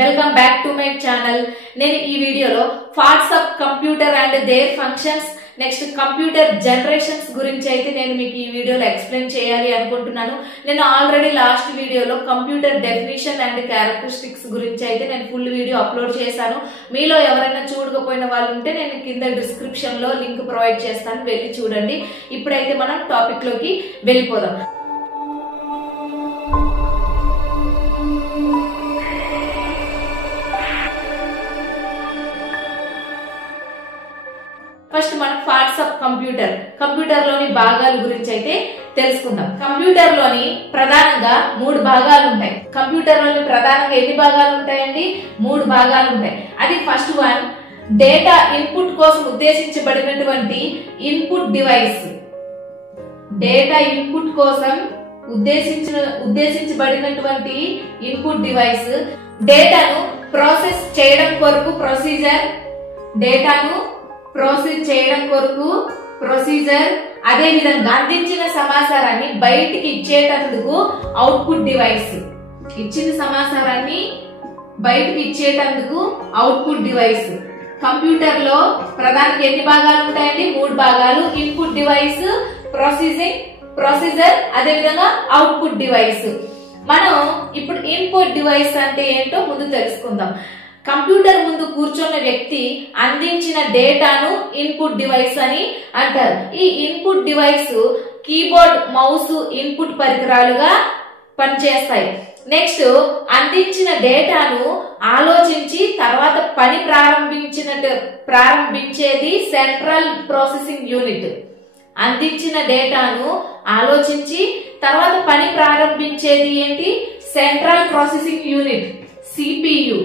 Welcome back to my channel. నేను ఈ వీడియోలో parts of computer and there functions next computer generations గురించి అయితే నేను మీకు ఈ వీడియోలో ఎక్స్ప్లెయిన్ చేయాలి అనుకుంటున్నాను. నేను ఆల్రెడీ లాస్ట్ వీడియోలో కంప్యూటర్ డెఫినిషన్ అండ్ క్యారెక్టరిస్టిక్స్ గురించి అయితే నేను ఫుల్ వీడియో అప్లోడ్ చేశాను. మీలో ఎవరైనా చూడకపోయిన వాళ్ళు ఉంటే నేను కింద డిస్క్రిప్షన్ లో లింక్ ప్రొవైడ్ చేస్తాను, వెళ్ళి చూడండి. ఇప్పుడైతే మనం టాపిక్ లోకి వెళ్ళిపోదాం. ఫస్ట్ మనం పార్ట్స్ ఆఫ్ కంప్యూటర్ లోని భాగాల గురించి అయితే తెలుసుకుందాం. కంప్యూటర్ లోని ప్రధానంగా 3 భాగాలు ఉంటాయి. కంప్యూటర్ లోని ప్రధానంగా ఎన్ని భాగాలు ఉంటాయండి? 3 భాగాలు ఉంటాయి. అది ఫస్ట్ వన్, డేటా ఇన్పుట్ కోసం ఉద్దేశించబడినటువంటి ఇన్పుట్ డివైస్. డేటా ఇన్పుట్ కోసం ఉద్దేశించబడినటువంటి ఇన్పుట్ డివైస్. డేటాను ప్రాసెస్ చేయడం కొరకు ప్రొసీజర్. డేటాను ప్రాసెస్ చేయడం కొరకు ప్రొసీజర్. అదే విధంగా అందించిన సమాచారాన్ని బయటికి ఇచ్చేటందుకు అవుట్పుట్ డివైస్. ఇచ్చిన సమాచారాన్ని బయటికి ఇచ్చేటందుకు అవుట్పుట్ డివైస్. కంప్యూటర్ లో ప్రధానంగా ఎన్ని భాగాలు ఉంటాయండి? 3 భాగాలు. ఇన్పుట్ డివైస్, ప్రొసీజర్, అదే విధంగా అవుట్పుట్ డివైస్. మనం ఇప్పుడు ఇన్పుట్ డివైస్ అంటే ఏంటో ముందు తెలుసుకుందాం. కంప్యూటర్ ముందు కూర్చున్న వ్యక్తి అందించిన డేటాను ఇన్పుట్ డివైస్ అని అంటారు. ఈ input device keyboard, mouse input పరికరాలుగా పనిచేస్తాయి. నెక్స్ట్ అందించిన డేటాను ఆలోచించి తర్వాత పని ప్రారంభించేది సెంట్రల్ ప్రాసెసింగ్ యూనిట్. అందించిన డేటాను ఆలోచించి తర్వాత పని ప్రారంభించేది ఏంటి? Central processing unit, CPU.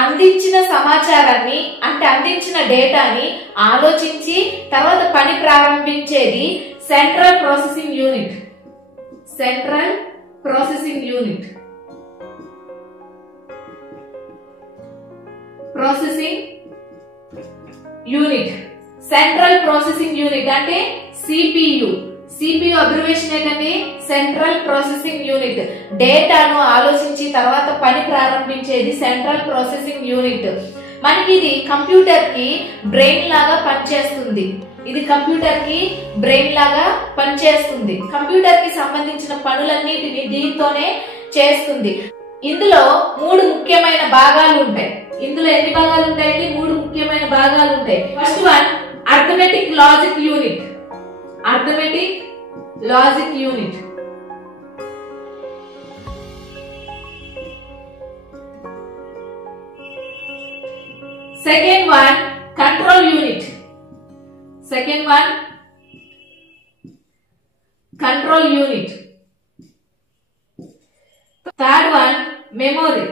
అందించిన సమాచారాన్ని అంటే అందించిన డేటాని ఆలోచించి తర్వాత పని ప్రారంభించేది central processing unit. Central processing unit. Processing unit, central processing unit అంటే సిపియు. సిపియు అబ్రివేషన్ ఏంటంటే సెంట్రల్ ప్రాసెసింగ్ యూనిట్. డేటాను ఆలోచించి తర్వాత పని ప్రారంభించేది సెంట్రల్ ప్రాసెసింగ్ యూనిట్. మనకి ఇది కంప్యూటర్ కి బ్రెయిన్ లాగా పనిచేస్తుంది. ఇది కంప్యూటర్ కి బ్రెయిన్ లాగా పనిచేస్తుంది. కంప్యూటర్ కి సంబంధించిన పనులన్నిటిని దీంతోనే చేస్తుంది. ఇందులో 3 ముఖ్యమైన భాగాలు ఉంటాయి. ఇందులో ఎన్ని భాగాలు ఉంటాయండి? 3 ముఖ్యమైన భాగాలు ఉంటాయి. First one, arithmetic logic unit. Arithmetic logic unit. Second one, control unit. Second one, control unit. Third one, memory.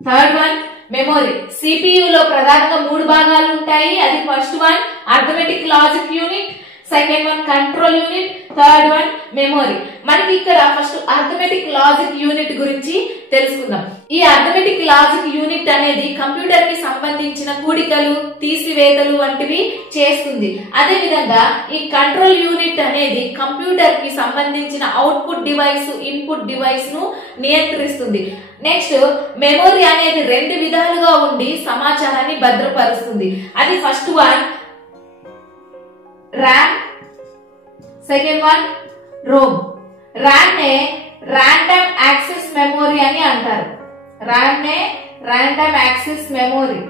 Third one, memory. సిపియులో ప్రధానంగా 3 భాగాలు ఉంటాయి. అది first one arithmetic logic unit, second one control unit, third one memory. మనకి ఇక్కడ first arithmetic logic unit గురించి తెలుసుకుందాం. ఈ అర్థమెటిక్ లాజిక్ యూనిట్ అనేది కంప్యూటర్ కి సంబంధించిన కూడికలు, తీసివేతలు వంటివి చేస్తుంది. అదే విధంగా ఈ కంట్రోల్ యూనిట్ అనేది కంప్యూటర్ కి సంబంధించిన అవుట్పుట్ డివైస్, ఇన్పుట్ డివైస్ ను నియంత్రిస్తుంది. నెక్స్ట్ మెమొరీ అనేది 2 విధాలుగా ఉండి సమాచారాన్ని భద్రపరుస్తుంది. అది first one RAM, second one Rome. RAM నే ర్యాండమ్ యాక్సెస్ మెమొరీ అని అంటారు. RAM నే ర్యాండమ్ యాక్సెస్ మెమొరీ.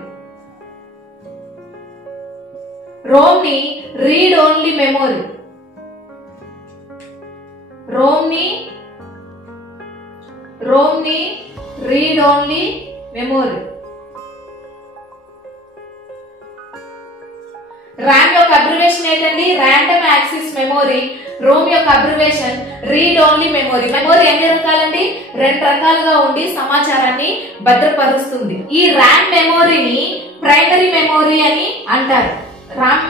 రోమ్ ని రీడ్ ఓన్లీ మెమొరీ. రోమ్ ని రీడ్ ఓన్లీ మెమొరీ. RAM యొక్క అబ్రివేషన్ ఏంటండి? Random access memory. రోమ్ యొక్క abbreviation read only memory. Memory ఎన్ని రకాలండి? 2 రకాలుగా ఉండి సమాచారాన్ని భద్రపరుస్తుంది. ఈ ర్యామ్ మెమొరీని ప్రైమరీ మెమొరీ అని అంటారు. ర్యామ్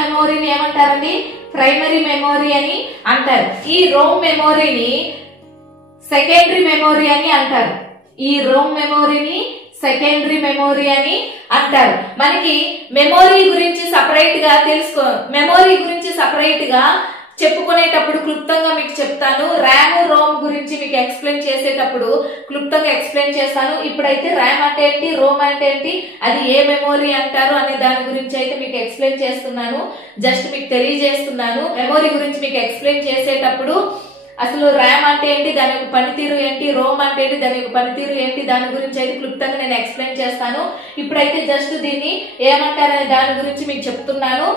మెమొరీని ఏమంటారండి? ప్రైమరీ మెమొరీ అని అంటారు. ఈ రోమ్ మెమొరీని సెకండరీ మెమొరీ అని అంటారు. ఈ రోమ్ మెమొరీని సెకండరీ మెమొరీ అని అంటారు. మనకి మెమొరీ గురించి సపరేట్ గా చెప్పుకునేటప్పుడు క్లుప్తంగా మీకు చెప్తాను. ర్యామ్ రోమ్ గురించి మీకు ఎక్స్ప్లెయిన్ చేసేటప్పుడు క్లుప్తంగా ఎక్స్ప్లెయిన్ చేస్తాను. ఇప్పుడైతే ర్యామ్ అంటే ఏంటి, రోమ్ అంటే ఏంటి, అది ఏ మెమొరీ అంటారు అనే దాని గురించి అయితే మీకు ఎక్స్ప్లెయిన్ చేస్తున్నాను. జస్ట్ మీకు తెలియజేస్తున్నాను. మెమొరీ గురించి మీకు ఎక్స్ప్లెయిన్ చేసేటప్పుడు అసలు ర్యామ్ అంటే ఏంటి, దాని యొక్క పనితీరు ఏంటి, రోమ్ అంటే ఏంటి, దాని యొక్క పనితీరు ఏంటి, దాని గురించి అయితే క్లుప్తంగా నేను ఎక్స్ప్లెయిన్ చేస్తాను. ఇప్పుడైతే జస్ట్ దీన్ని ఏమంటారనే దాని గురించి మీకు చెప్తున్నాను.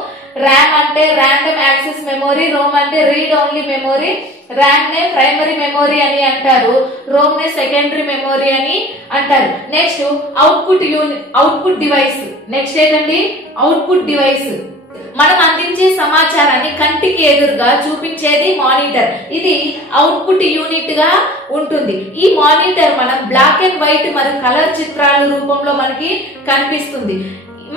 ర్యామ్ అంటే ర్యాండమ్ యాక్సెస్ మెమొరీ, రోమ్ అంటే రీడ్ ఓన్లీ మెమొరీ. ర్యామ్ నే ప్రైమరీ మెమొరీ అని అంటారు, రోమ్ నే సెకండరీ మెమొరీ అని అంటారు. Next output device. నెక్స్ట్ ఏంటండి, అవుట్పుట్ డివైస్. మనం అందించే సమాచారాన్ని కంటికి ఎదురుగా చూపించేది మానిటర్. ఇది అవుట్పుట్ యూనిట్ గా ఉంటుంది. ఈ మానిటర్ మనం బ్లాక్ అండ్ వైట్ మరియు కలర్ చిత్రాల రూపంలో మనకి కనిపిస్తుంది.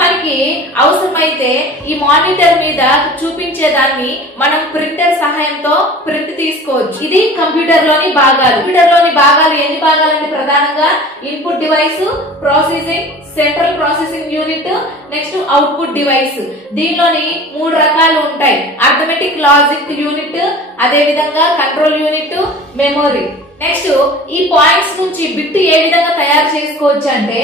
మనకి అవసరమైతే ఈ మానిటర్ మీద చూపించేదాన్ని మనం ప్రింటర్ సహాయంతో ప్రింట్ తీసుకోవచ్చు. ఇది కంప్యూటర్ లోని భాగాలు. కంప్యూటర్ లోని భాగాలు ఎన్ని భాగాలంటే ప్రధానంగా input device, processing, central processing unit, next output device. దీనిలోని 3 రకాలు ఉంటాయి. అర్థమెటిక్ లాజిక్ యూనిట్, అదే విధంగా కంట్రోల్ యూనిట్, మెమొరీ. నెక్స్ట్ ఈ పాయింట్స్ నుంచి బిట్ ఏ విధంగా తయారు చేసుకోవచ్చు అంటే,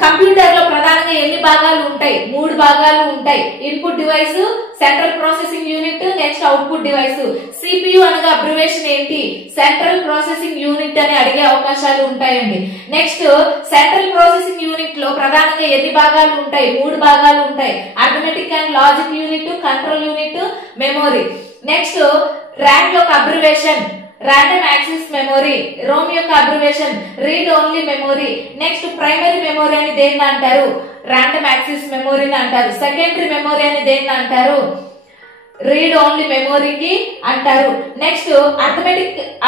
కంప్యూటర్ లో ప్రధానంగా ఎన్ని భాగాలు ఉంటాయి, 3 భాగాలు ఉంటాయి. Input device, central processing unit, next output device. CPU అనగా అబ్రివేషన్ ఏంటి, సెంట్రల్ ప్రాసెసింగ్ యూనిట్ అని అడిగే అవకాశాలు ఉంటాయండి. నెక్స్ట్ సెంట్రల్ ప్రాసెసింగ్ యూనిట్ లో ప్రధానంగా ఎన్ని భాగాలు ఉంటాయి, 3 భాగాలు ఉంటాయి. Arithmetic and logic unit, control unit, memory. Next RAM యొక్క abbreviation random access memory, ROM యొక్క abbreviation read only memory. Next primary memory అని దేన్ని అంటారు, ర్యాండమ్ యాక్సెస్ మెమొరీని అంటారు. సెకండరీ మెమొరీ అని దేన్ని అంటారు, రీడ్ ఓన్లీ మెమొరీకి అంటారు. నెక్స్ట్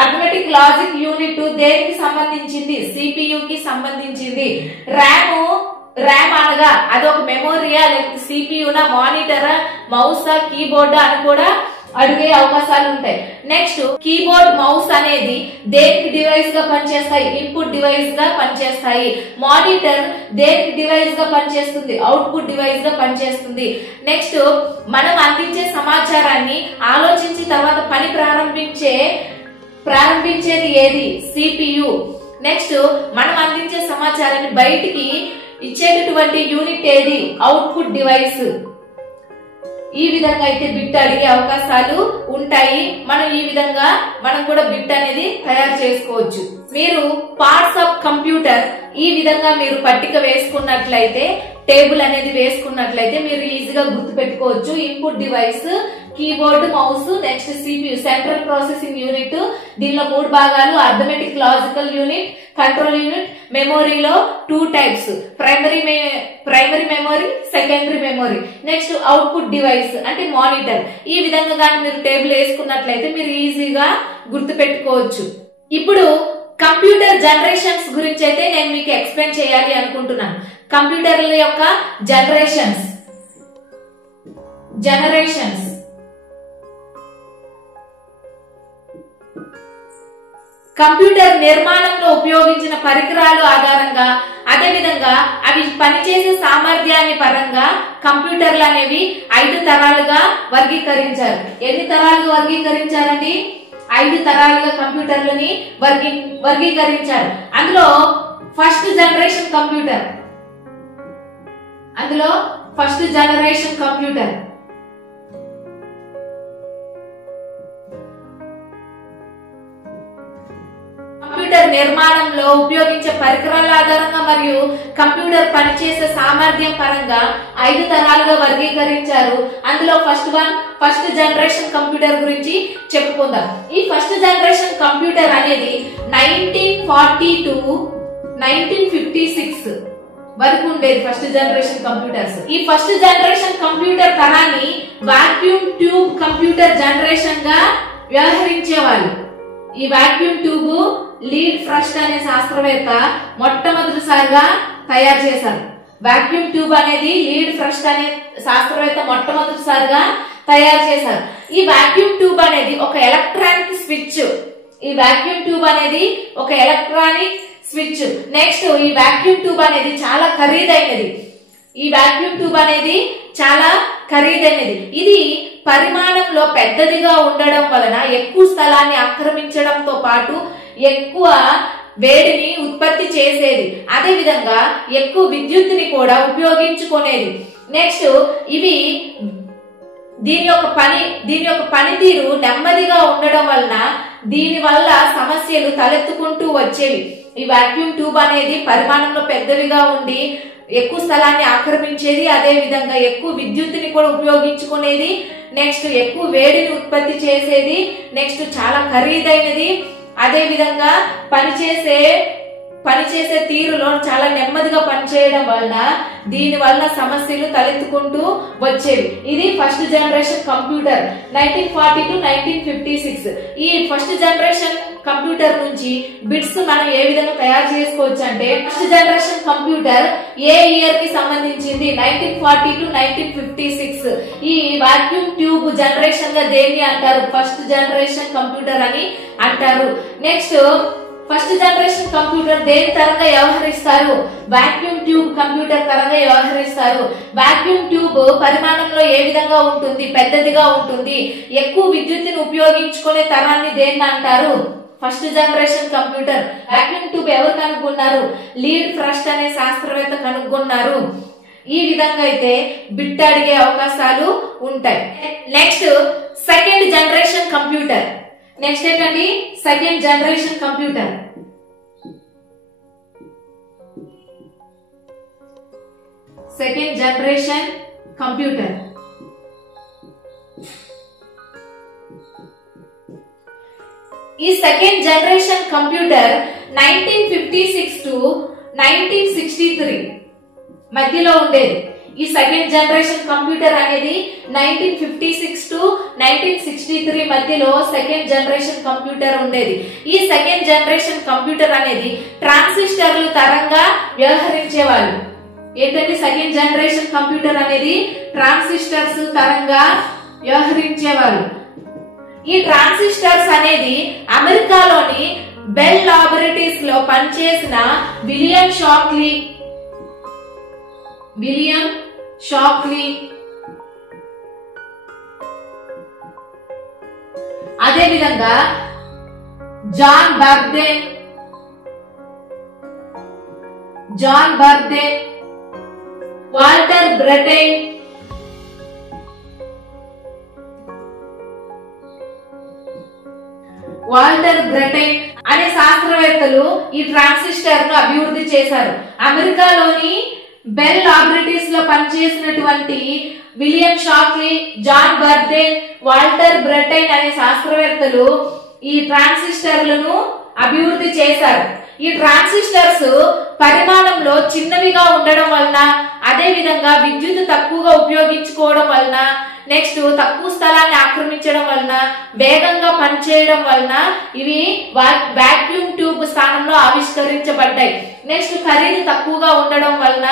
అర్థమెటిక్ లాజిక్ యూనిట్ దేనికి సంబంధించింది, సిపియు కి సంబంధించింది. ర్యామ్ అనగా అదొక మెమొరీయా, లేకపోతే సిపియునా, మానిటరా, మౌసా, కీబోర్డా అని కూడా అడిగే అవకాశాలు ఉంటాయి. నెక్స్ట్ కీబోర్డ్, మౌస్ అనేది దేనికి డివైస్ గా పనిచేస్తాయి, ఇన్పుట్ డివైస్ గా పనిచేస్తాయి. మానిటర్ దేనికి డివైస్ గా పనిచేస్తుంది, అవుట్పుట్ డివైస్ గా పనిచేస్తుంది. నెక్స్ట్ మనం అందించే సమాచారాన్ని ఆలోచించి తర్వాత పని ప్రారంభించేది ఏది, సిపియు. నెక్స్ట్ మనం అందించే సమాచారాన్ని బయటికి ఇచ్చేటటువంటి యూనిట్ ఏది, అవుట్పుట్ డివైస్. ఈ విధంగా అయితే బిట్ అడిగే అవకాశాలు ఉంటాయి. ఈ విధంగా మనం కూడా బిట్ అనేది తయారు చేసుకోవచ్చు. మీరు పార్ట్స్ ఆఫ్ కంప్యూటర్ ఈ విధంగా మీరు పట్టిక వేసుకున్నట్లయితే, టేబుల్ అనేది వేసుకున్నట్లయితే మీరు ఈజీగా గుర్తు పెట్టుకోవచ్చు. Input device, keyboard, mouse, next CPU central processing unit. దీనిలో 3 భాగాలు, arithmetic logical unit, control unit. మెమొరీలో 2 types, primary memory, secondary memory. Next output device అంటే మానిటర్. ఈ విధంగా కానీ మీరు టేబుల్ వేసుకున్నట్లయితే మీరు ఈజీగా గుర్తు పెట్టుకోవచ్చు. ఇప్పుడు కంప్యూటర్ జనరేషన్స్ గురించి అయితే నేను మీకు ఎక్స్ప్లెయిన్ చేయాలి అనుకుంటున్నాను. కంప్యూటర్ల యొక్క జనరేషన్స్. కంప్యూటర్ నిర్మాణంలో ఉపయోగించిన పరికరాలు ఆధారంగా, అదేవిధంగా అవి పనిచేసే సామర్థ్యాన్ని పరంగా కంప్యూటర్లు అనేవి 5 తరాలుగా వర్గీకరించారు. ఎన్ని తరాలుగా వర్గీకరించారండి, 5 తరాలుగా కంప్యూటర్లని వర్గీకరించారు. అందులో ఫస్ట్ జనరేషన్ కంప్యూటర్ కంప్యూటర్ నిర్మాణంలో ఉపయోగించే పరికరాల ఆధారంగా మరియు కంప్యూటర్ పనిచేసే సామర్థ్యం పరంగా 5 తరాలుగా వర్గీకరించారు. అందులో ఫస్ట్ జనరేషన్ కంప్యూటర్ గురించి చెప్పుకుందాం. ఈ ఫస్ట్ జనరేషన్ కంప్యూటర్ అనేది 1940 to 1956 వరకు ఉండేది ఫస్ట్ జనరేషన్ కంప్యూటర్స్. ఈ ఫస్ట్ జనరేషన్ కంప్యూటర్ తరాన్ని వాక్యూమ్ ట్యూబ్ కంప్యూటర్ జనరేషన్ గా వ్యవహరించేవాళ్ళు. ఈ వాక్యూమ్ ట్యూబ్ లీడ్ ఫ్రస్ట్ అనే శాస్త్రవేత్త మొట్టమొదటిసారిగా తయారు చేశారు. వాక్యూమ్ ట్యూబ్ అనేది లీడ్ ఫ్రస్ట్ అనే శాస్త్రవేత్త మొట్టమొదటిసారిగా తయారు చేశారు. ఈ వాక్యూమ్ ట్యూబ్ అనేది ఒక ఎలక్ట్రానిక్ స్విచ్. నెక్స్ట్ ఈ వాక్యూమ్ ట్యూబ్ అనేది చాలా ఖరీదైనది. ఖరీదైనది. ఇది పరిమాణంలో పెద్దదిగా ఉండడం వలన ఎక్కువ స్థలాన్ని ఆక్రమించడంతో పాటు ఎక్కువ వేడిని ఉత్పత్తి చేసేది, అదే విధంగా ఎక్కువ విద్యుత్తుని కూడా ఉపయోగించుకునేది. నెక్స్ట్ ఇవి దీని యొక్క పనితీరు నెమ్మదిగా ఉండడం వలన దీని వల్ల సమస్యలు తలెత్తుకుంటూ వచ్చేవి. ఈ వాక్యూమ్ ట్యూబ్ అనేది పరిమాణంలో పెద్దవిగా ఉండి ఎక్కువ స్థలాన్ని ఆక్రమించేది, అదే విధంగా ఎక్కువ విద్యుత్తుని కూడా ఉపయోగించుకునేది, నెక్స్ట్ ఎక్కువ వేడిని ఉత్పత్తి చేసేది, నెక్స్ట్ చాలా ఖరీదైనది, అదే విధంగా పనిచేసే తీరులో చాలా నెమ్మదిగా పనిచేయడం వలన దీని వల్ల సమస్యలు తలెత్తుకుంటూ వచ్చేవి. ఇది ఫస్ట్ జనరేషన్ కంప్యూటర్ 1940 to 1956. ఈ ఫస్ట్ జనరేషన్ కంప్యూటర్ నుంచి బిట్స్ మనం ఏ విధంగా తయారు చేసుకోవచ్చు అంటే, ఫస్ట్ జనరేషన్ కంప్యూటర్ ఏ ఇయర్ కి సంబంధించింది 1940 to 1956. ఈ వాక్యూమ్ ట్యూబ్ జనరేషన్ గా దేన్ని అంటారు? ఫస్ట్ జనరేషన్ కంప్యూటర్ అని అంటారు. నెక్స్ట్ ఫస్ట్ జనరేషన్ కంప్యూటర్ దేని తరంగా వ్యవహరిస్తారు? వాక్యూమ్ ట్యూబ్ కంప్యూటర్ తరంగా వ్యవహరిస్తారు. వాక్యూమ్ ట్యూబ్ పరిమాణంలో ఏ విధంగా ఉంటుంది? పెద్దదిగా ఉంటుంది. ఎక్కువ విద్యుత్తుని ఉపయోగించుకునే తరాన్ని దేన్ని అంటారు? First generation computer. Vacuum tube ఎవరు కనుగొన్నారు? లీడ్ ఫ్రస్ట్ అనే శాస్త్రవేత్త కనుగొన్నారు. ఈ విధంగా అయితే బిట్ అడిగే అవకాశాలు ఉంటాయి. Next second generation computer. Next ఏంటండి? Second generation computer. Second generation computer ఈ సెకండ్ జనరేషన్ కంప్యూటర్ 1956 to 1963 మధ్యలో ఉండేది. ఈ సెకండ్ జనరేషన్ కంప్యూటర్ అనేది 1956 to 1963 మధ్యలో సెకండ్ జనరేషన్ కంప్యూటర్ ఉండేది. ఈ సెకండ్ జనరేషన్ కంప్యూటర్ అనేది ట్రాన్సిస్టర్లు తరంగా వ్యవహరించేవాళ్ళు. ఏంటంటే సెకండ్ జనరేషన్ కంప్యూటర్ అనేది ట్రాన్సిస్టర్స్ తరంగా వ్యవహరించేవాళ్ళు. ఈ ట్రాన్సిస్టర్స్ అనేది అమెరికాలోని బెల్ లాబొరేటరీస్ లో పనిచేసిన విలియం షాక్లీ అదే విధంగా జాన్ బర్డెన్, వాల్టర్ బ్రెటైన్, అనే శాస్త్రవేత్తలు ఈ ట్రాన్సిస్టర్ ను అభివృద్ధి చేశారు. అమెరికాలోని బెల్ లాబొరేటరీస్ లో పనిచేసినటువంటి William Shockley, John burden, Walter బ్రెటైన్ అనే శాస్త్రవేత్తలు ఈ ట్రాన్సిస్టర్లను అభివృద్ధి చేశారు. ఈ ట్రాన్సిస్టర్స్ పరిమాణంలో చిన్నవిగా ఉండడం వలన, అదే విధంగా విద్యుత్ తక్కువగా ఉపయోగించుకోవడం వలన, నెక్స్ట్ తక్కువ స్థలాన్ని ఆక్రమించడం వలన, వేగంగా పనిచేయడం వలన ఇవి వాక్యూమ్ ట్యూబ్ స్థానంలో ఆవిష్కరించబడ్డాయి. నెక్స్ట్ ఖరీదు తక్కువగా ఉండడం వలన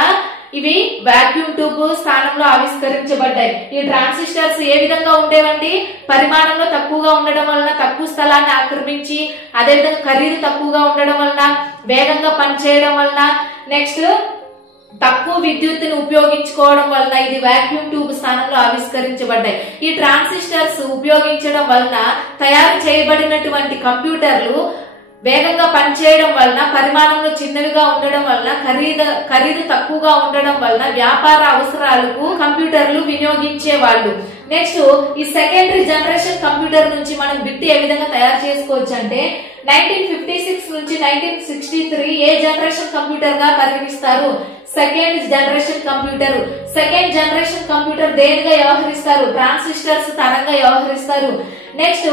ఇవి వాక్యూమ్ ట్యూబ్ స్థానంలో ఆవిష్కరించబడ్డాయి. ఈ ట్రాన్సిస్టర్స్ ఏ విధంగా ఉండేవండి? పరిమాణంలో తక్కువగా ఉండడం వలన, తక్కువ స్థలాన్ని ఆక్రమించి, అదేవిధంగా ఖరీదు తక్కువగా ఉండడం వలన, వేగంగా పనిచేయడం వలన, నెక్స్ట్ తక్కువ విద్యుత్తుని ఉపయోగించుకోవడం వలన ఇది వాక్యూమ్ ట్యూబ్ స్థానంలో ఆవిష్కరించబడ్డాయి. ఈ ట్రాన్సిస్టర్స్ ఉపయోగించడం వలన తయారు చేయబడినటువంటి కంప్యూటర్లు వేగంగా పనిచేయడం వలన, పరిమాణంలో చిన్నవిగా ఉండడం వలన, ఖరీదు తక్కువగా ఉండడం వలన వ్యాపార అవసరాలకు కంప్యూటర్లు వినియోగించేవాళ్ళు. నెక్స్ట్ ఈ సెకండరీ జనరేషన్ కంప్యూటర్ నుంచి మనం బిట్ ఏ విధంగా తయారు చేసుకోవచ్చు అంటే, 1956 నుంచి 1963 ఏ జనరేషన్ కంప్యూటర్ గా పరిగణిస్తారు? Second generation computer. Second generation computer దేనిగా వ్యవహరిస్తారు? ట్రాన్సిస్టర్స్ తరంగా వ్యవహరిస్తారు. నెక్స్ట్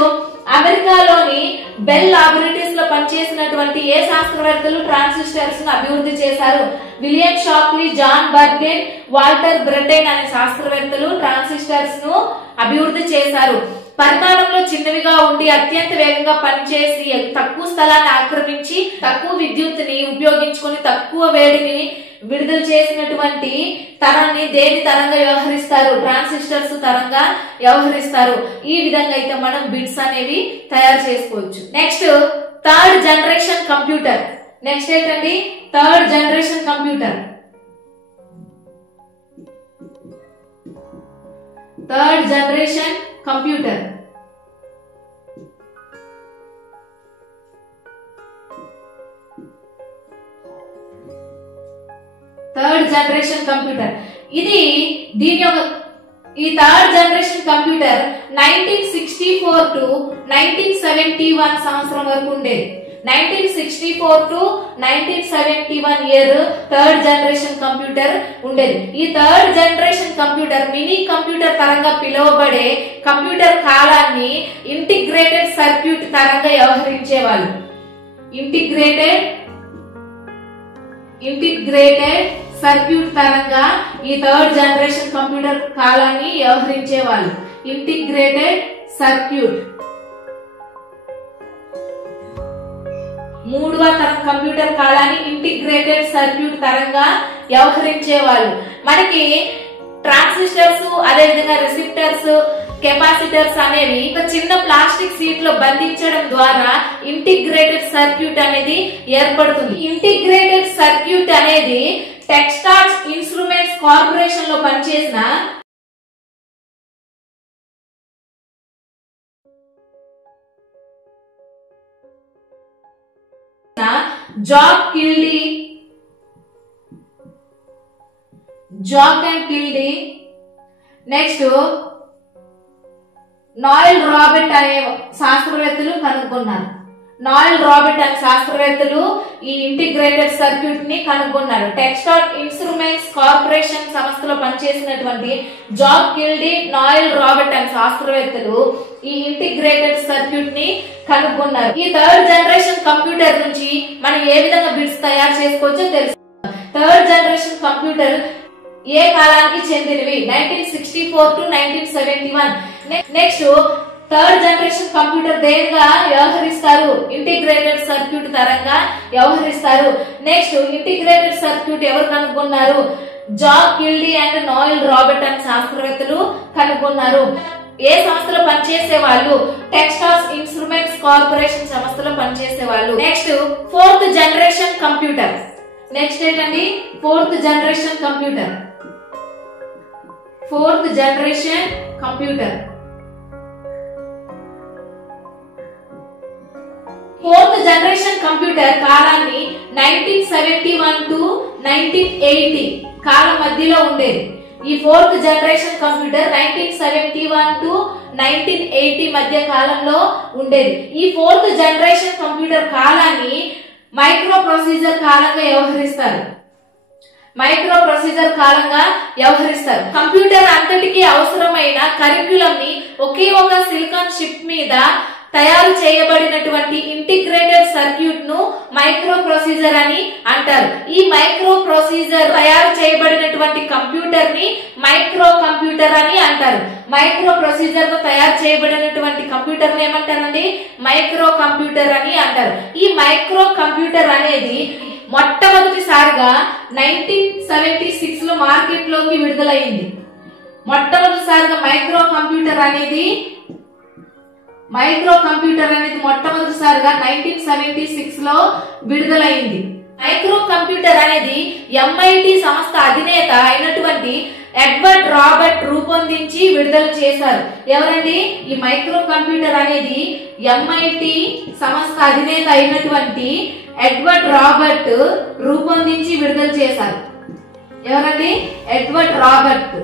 అమెరికాలోని బెల్ లాబొరేటరీస్ లో పనిచేసినటువంటి ఏ శాస్త్రవేత్తలు ట్రాన్సిస్టర్స్ ను అభివృద్ధి చేశారు? William Shockley, John burden, Walter బ్రెటైన్ అనే శాస్త్రవేత్తలు ట్రాన్సిస్టర్స్ ను అభివృద్ధి చేశారు. పరిమాణంలో చిన్నవిగా ఉండి అత్యంత వేగంగా పనిచేసి తక్కువ స్థలాన్ని ఆక్రమించి తక్కువ విద్యుత్తుని ఉపయోగించుకొని తక్కువ వేడిని విడుదల చేసినటువంటి తరాన్ని దేని తరంగా వ్యవహరిస్తారు? ట్రాన్సిస్టర్స్ తరంగా వ్యవహరిస్తారు. ఈ విధంగా అయితే మనం బిట్స్ అనేవి తయారు చేసుకోవచ్చు. Next third generation computer. Next ఏంటండి? Third generation computer. Third generation computer. Third generation computer ఇది దీని యొక్క ఈ థర్డ్ జనరేషన్ కంప్యూటర్ 1964 టు 1971 సంవత్సరం వరకు ఉండేది. 1964 to 1971 year third generation computer ఉండేది. ఈ third generation computer mini computer తరంగా పిలువబడే కంప్యూటర్ కాలాన్ని ఇంటిగ్రేటెడ్ సర్క్యూట్ తరంగా వ్యవహరించేవాళ్ళు. ఇంటిగ్రేటెడ్ సర్క్యూట్ తరంగా ఈ థర్డ్ జనరేషన్ కంప్యూటర్ కాలాన్ని వ్యవహరించేవాళ్ళు. ఇంటిగ్రేటెడ్ సర్క్యూట్ మూడవ తరం కంప్యూటర్ కాలాన్ని ఇంటిగ్రేటెడ్ సర్క్యూట్ తరంగా వ్యవహరించేవాళ్ళు. మనకి ట్రాన్సిస్టర్స్ అదే విధంగా రెసిస్టర్స్ కెపాసిటర్స్ అనేవి ఒక చిన్న ప్లాస్టిక్ షీట్ లో బంధించడం ద్వారా ఇంటిగ్రేటెడ్ సర్క్యూట్ అనేది ఏర్పడుతుంది. ఇంటిగ్రేటెడ్ సర్క్యూట్ అనేది టెక్స్టాల్స్ ఇన్స్ట్రుమెంట్స్ కార్పొరేషన్ లో పనిచేసిన జాక్ అండ్ కిల్డీ నెక్స్ట్ నాయల్ రాబర్ట్ అనే శాస్త్రవేత్తలు కనుగొన్నారు. నాయల్ రాబర్ట్ అనే శాస్త్రవేత్తలు ఈ ఇంటిగ్రేటెడ్ సర్క్యూట్ ని కనుగొన్నారు. టెక్స్టాల్ ఇన్స్ట్రుమెంట్స్ కార్పొరేషన్ సంస్థలో పనిచేసినటువంటి జాక్ కిల్డీ, నాయల్ రాబర్ట్ అనే శాస్త్రవేత్తలు ఈ ఇంటిగ్రేటెడ్ సర్క్యూట్ ని కనుగొన్నారు. ఈ థర్డ్ జనరేషన్ కంప్యూటర్ నుంచి మనం ఏ విధంగా బిట్స్ తయారు చేసుకోవచ్చో తెలుసు. థర్డ్ జనరేషన్ కంప్యూటర్ ఏ కాలానికి చెందినవి? 1964 to 1971. Next third generation computer దేనిగా వ్యవహరిస్తారు? ఇంటిగ్రేటెడ్ సర్క్యూట్ తరంగా వ్యవహరిస్తారు. నెక్స్ట్ ఇంటిగ్రేటెడ్ సర్క్యూట్ ఎవరు కనుగొన్నారు? జాక్ కిల్డీ అండ్ నాయల్ రాబర్ట్ అనే శాస్త్రవేత్తలు కనుగొన్నారు. ఏ సంస్థలో పనిచేసే వాళ్ళు? టెక్స్టాల్స్ ఇన్స్ట్రుమెంట్స్ కార్పొరేషన్ సంస్థలో పనిచేసే వాళ్ళు. Next fourth generation computer. Next ఏంటండి? Fourth generation computer. Fourth generation computer. Fourth generation computer కాలాన్ని 1971 టు 1980 కాలం మధ్యలో ఉండేది. ఈ ఫోర్త్ జనరేషన్ కంప్యూటర్ 1971 టు 1980 మధ్య కాలంలో ఉండేది. ఈ ఫోర్త్ జనరేషన్ కంప్యూటర్ కాలాన్ని మైక్రో ప్రొసీజర్ కాలంగా వ్యవహరిస్తారు. మైక్రో ప్రొసీజర్ కాలంగా వ్యవహరిస్తారు. కంప్యూటర్ అంతటికీ అవసరమైన కరిక్యులం ని ఒకే ఒక సిలికాన్ చిప్ మీద తయారు చేయబడినటువంటి ఇంటిగ్రేటెడ్ సర్క్యూట్ ను మైక్రో ప్రొసీజర్ అని అంటారు. ఈ మైక్రో ప్రొసీజర్ తయారు చేయబడినటువంటి కంప్యూటర్ ని మైక్రో కంప్యూటర్ అని అంటారు. మైక్రో ప్రొసీజర్ తో తయారు చేయబడినటువంటి కంప్యూటర్ ని ఏమంటారండి? మైక్రో కంప్యూటర్ అని అంటారు. ఈ మైక్రో కంప్యూటర్ అనేది మొట్టమొదటిసారిగా 1976 లో మార్కెట్ లోకి విడుదలైంది. మొట్టమొదటిసారిగా మైక్రో కంప్యూటర్ అనేది మొట్టమొదటిసారిగా 1976 లో విడుదలైంది. మైక్రో కంప్యూటర్ అనేది MIT సంస్థ అధినేత అయినటువంటి ఎడ్వర్డ్ రాబర్ట్ రూపొందించి విడుదల చేశారు. ఎవరండి? ఈ మైక్రో కంప్యూటర్ అనేది MIT సంస్థ అధినేత అయినటువంటి ఎడ్వర్డ్ రాబర్ట్ రూపొందించి విడుదల చేశారు. ఎవరండి? Edward Robert.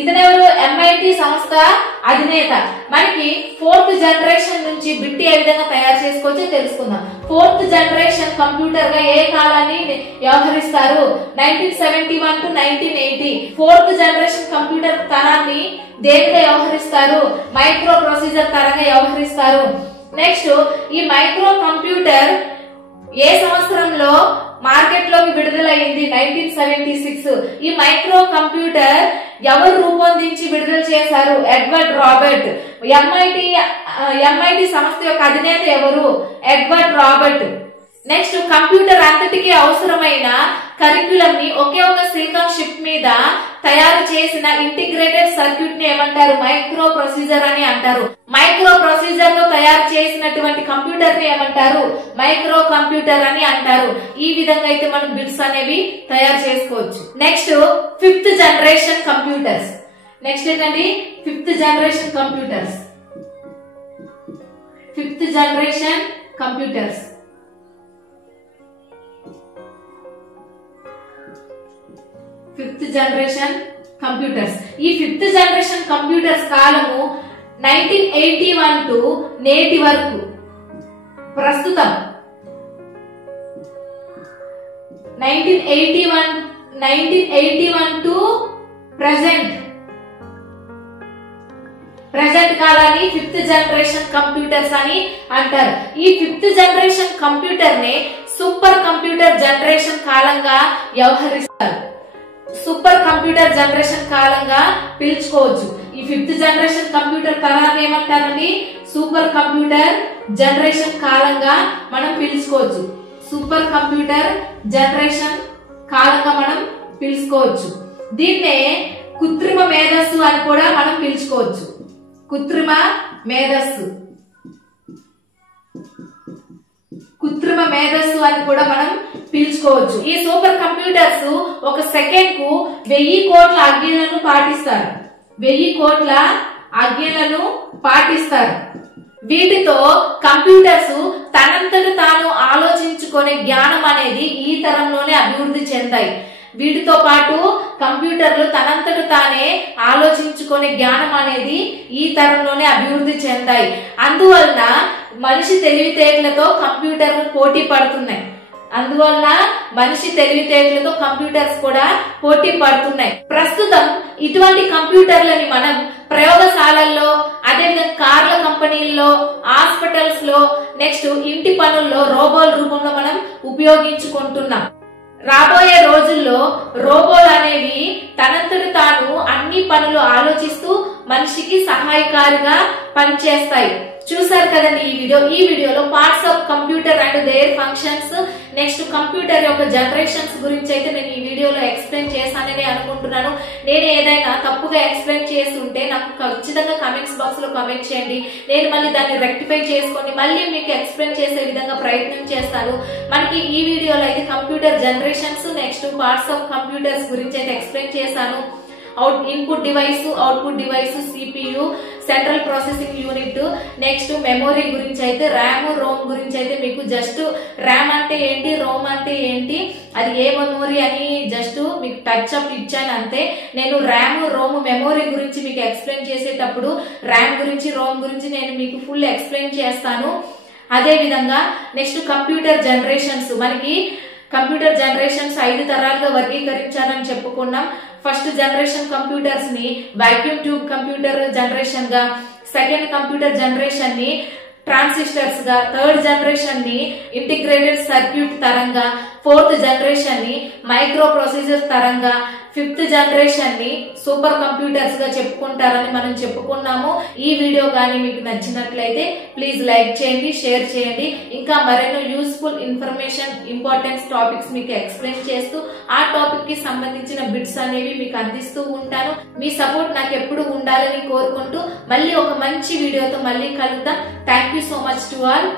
ఇతనెవరు? MIT సంస్థ అధినేత. మనకి ఫోర్త్ జనరేషన్ నుంచి బిట్ ఏ విధంగా తయారు చేసుకోవచ్చో తెలుసుకుందాం. ఫోర్త్ జనరేషన్ కంప్యూటర్ గా ఏ కాలాన్ని వ్యవహరిస్తారు? 1971 టు 1980. ఫోర్త్ జనరేషన్ కంప్యూటర్ తరాన్ని దేనిగా వ్యవహరిస్తారు? మైక్రో ప్రొసీజర్ తరంగా వ్యవహరిస్తారు. నెక్స్ట్ ఈ మైక్రో కంప్యూటర్ ఏ సంవత్సరంలో మార్కెట్ లోకి విడుదలైంది? 1976. ఈ మైక్రో కంప్యూటర్ ఎవరు రూపొందించి విడుదల చేశారు? Edward Robert. MIT సంస్థ యొక్క అధినేత ఎవరు? Edward Robert. నెక్స్ట్ కంప్యూటర్ అంతటికి అవసరమైన కరిక్యులం ని ఒకే ఒక సిలికాన్ చిప్ మీద తయారు చేసిన ఇంటిగ్రేటెడ్ సర్క్యూట్ ని ఏమంటారు? మైక్రో ప్రొసీజర్ అని అంటారు. మైక్రో ప్రొసీజర్ తో తయారు చేసినటువంటి కంప్యూటర్ ని ఏమంటారు? మైక్రో కంప్యూటర్ అని అంటారు. ఈ విధంగా అయితే మనం బిట్స్ అనేవి తయారు చేసుకోవచ్చు. Next fifth generation computers. Next ఏంటండి fifth generation computers. Fifth generation computers. Fifth generation computers. ఈ ఫిఫ్త్ జనరేషన్ కంప్యూటర్స్ కాలము 1981 టు నేటి వరకు. ప్రస్తుతం 1981 టు ప్రెజెంట్ కాలాన్ని ఫిఫ్త్ జనరేషన్ కంప్యూటర్స్ అని అంటారు. ఈ ఫిఫ్త్ జనరేషన్ కంప్యూటర్ నే సూపర్ కంప్యూటర్ జనరేషన్ కాలంగా వ్యవహరిస్తారు. సూపర్ కంప్యూటర్ జనరేషన్ కాలంగా పిలుచుకోవచ్చు. ఈ ఫిఫ్త్ జనరేషన్ కంప్యూటర్ తరాన్ని ఏమంటారండి సూపర్ కంప్యూటర్ జనరేషన్ కాలంగా మనం పిలుచుకోవచ్చు. సూపర్ కంప్యూటర్ జనరేషన్ కాలంగా మనం పిలుచుకోవచ్చు. దీన్నే కృత్రిమ మేధస్సు అని కూడా మనం పిలుచుకోవచ్చు. కృత్రిమ మేధస్సు. కృత్రిమ మేధస్సు అని కూడా మనం పిలుచుకోవచ్చు. ఈ సూపర్ కంప్యూటర్స్ ఒక సెకండ్ కు 1000 కోట్ల ఆజ్ఞలను పాటిస్తారు. 1000 కోట్ల ఆజ్ఞలను పాటిస్తారు. వీటితో కంప్యూటర్స్ తనంతట తాను ఆలోచించుకునే జ్ఞానం అనేది ఈ తరంలోనే అభివృద్ధి చెందాయి. వీటితో పాటు కంప్యూటర్లు తనంతట తానే ఆలోచించుకునే జ్ఞానం అనేది ఈ తరంలోనే అభివృద్ధి చెందాయి. అందువలన మనిషి తెలివితేటలతో కంప్యూటర్లు పోటీ పడుతున్నాయి. అందువల్ల మనిషి తెలివితేటలతో కంప్యూటర్స్ కూడా పోటీ పడుతున్నాయి. ప్రస్తుతం ఇటువంటి కంప్యూటర్లని మనం ప్రయోగశాలల్లో, అదేవిధంగా కార్ల కంపెనీల్లో, హాస్పిటల్స్ లో, నెక్స్ట్ ఇంటి పనుల్లో రోబోల రూపంలో మనం ఉపయోగించుకుంటున్నాం. రాబోయే రోజుల్లో రోబోలు అనేవి తనంతట తాను అన్ని పనులు ఆలోచిస్తూ మనిషికి సహాయకారిగా పనిచేస్తాయి. చూసారు కదండి ఈ వీడియోలో parts of computer and there functions, next computer యొక్క జనరేషన్స్ గురించి అయితే నేను ఈ వీడియోలో ఎక్స్ప్లెయిన్ చేశానని అనుకుంటున్నాను. నేను ఏదైనా తప్పుగా ఎక్స్ప్లెయిన్ చేసి ఉంటే నాకు ఖచ్చితంగా కమెంట్స్ బాక్స్ లో కమెంట్ చేయండి. నేను మళ్ళీ దాన్ని రెక్టిఫై చేసుకొని మళ్ళీ మీకు ఎక్స్ప్లెయిన్ చేసే విధంగా ప్రయత్నం చేస్తాను. మనకి ఈ వీడియోలో అయితే computer generations, next parts of computers గురించి అయితే ఎక్స్ప్లెయిన్ చేశాను. Input device, output device, CPU, central processing unit, next memory గురించి అయితే ర్యామ్, రోమ్ గురించి అయితే మీకు జస్ట్ ర్యామ్ అంటే ఏంటి, రోమ్ అంటే ఏంటి, అది ఏ మెమొరీ అని జస్ట్ మీకు టచ్ అప్ ఇచ్చాను అంతే. నేను ర్యామ్, రోమ్, మెమొరీ గురించి మీకు ఎక్స్ప్లెయిన్ చేసేటప్పుడు ర్యామ్ గురించి, రోమ్ గురించి నేను మీకు ఫుల్ ఎక్స్ప్లెయిన్ చేస్తాను. అదే విధంగా నెక్స్ట్ కంప్యూటర్ జనరేషన్స్. మనకి కంప్యూటర్ జనరేషన్స్ 5 తరాలుగా వర్గీకరించారని చెప్పుకున్నాం. ఫస్ట్ జనరేషన్ కంప్యూటర్స్ ని వాక్యూమ్ ట్యూబ్ కంప్యూటర్ జనరేషన్ గా, సెకండ్ కంప్యూటర్ జనరేషన్ ని ట్రాన్సిస్టర్స్ గా, థర్డ్ జనరేషన్ ని ఇంటిగ్రేటెడ్ సర్క్యూట్ తరంగా, ఫోర్త్ జనరేషన్ ని మైక్రో ప్రొసెసర్ తరంగా, ఫిఫ్త్ జనరేషన్ ని సూపర్ కంప్యూటర్స్ గా చెప్పుకుంటారని మనం చెప్పుకున్నాము. ఈ వీడియో కానీ మీకు నచ్చినట్లయితే ప్లీజ్ లైక్ చేయండి, షేర్ చేయండి. ఇంకా మరెన్నో యూస్ఫుల్ ఇన్ఫర్మేషన్, ఇంపార్టెన్స్ టాపిక్స్ మీకు ఎక్స్ప్లెయిన్ చేస్తూ ఆ టాపిక్ కి సంబంధించిన బిట్స్ అనేవి మీకు అందిస్తూ ఉంటాను. మీ సపోర్ట్ నాకు ఎప్పుడు ఉండాలని కోరుకుంటూ మళ్ళీ ఒక మంచి వీడియోతో మళ్ళీ కలుద్దాం. Thank you so much to all.